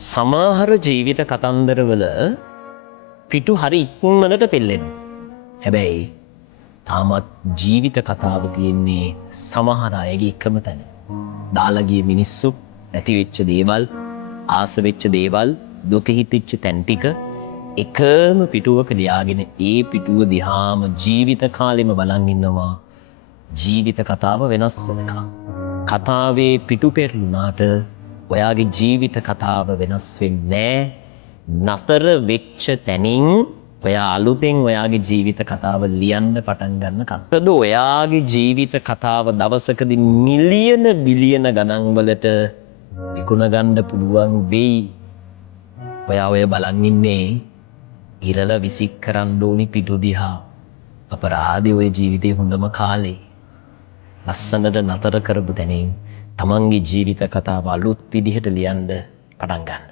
සමහර ජීවිත කතන්දරවල පිටු හරි ඉක්මනට පෙළෙනවා. හැබැයි තාමත් ජීවිත කතාව තියෙන්නේ සමහර අයගේ එකම තැන. දාලා ගිය මිනිස්සු, නැති වෙච්ච දේවල්, ආස වෙච්ච දේවල්, දුක හිතෙච්ච තැන් ටික එකම පිටුවක ලියාගෙන ඒ පිටුව දිහාම ජීවිත කාලෙම බලන් ඉන්නවා. ජීවිත කතාව වෙනස් වෙනකම්. කතාවේ පිටු පෙරළුනාට ඔයාගේ ජීවිත කතාව වෙනස් වෙන්නේ නතර වෙච්ච තැනින් ඔයා අලුතෙන් ඔයාගේ ජීවිත කතාව ලියන්න පටන් ගන්නකම්. මොකද ඔයාගේ ජීවිත කතාව දවසකදී මිලියන බිලියන ගණන් වලට විකුණ ගන්න පුළුවන් වෙයි. ඔයා ඔය බලන් ඉන්නේ ඉරලා විසික් කරන්න ඕනි පිටු දිහා. අපරාධේ ඔය ජීවිතේ හොඳම කාලේ. ලස්සනට නතර කරපු තැනින් තමන්ගේ ජීවිත කතාව අලුත් විදිහට ලියන්න පටන් ගන්න.